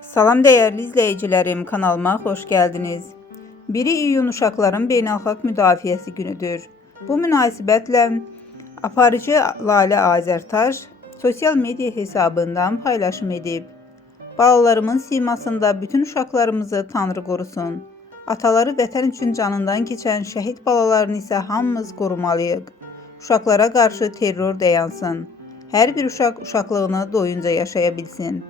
Salam değerli izleyicilerim, kanalıma hoş geldiniz. 1 iyun Uşaqların Beynəlxalq Müdafiəsi günüdür. Bu münasibətle aparıcı Lalə Azərtaş sosial media hesabından paylaşım edib. Balalarımın simasında bütün uşaqlarımızı Tanrı qorusun. Ataları vətən üçün canından keçən şəhid balalarını isə hamımız qorumalıyıq. Uşaqlara qarşı terror dayansın. Hər bir uşaq uşaqlığını doyunca yaşaya bilsin.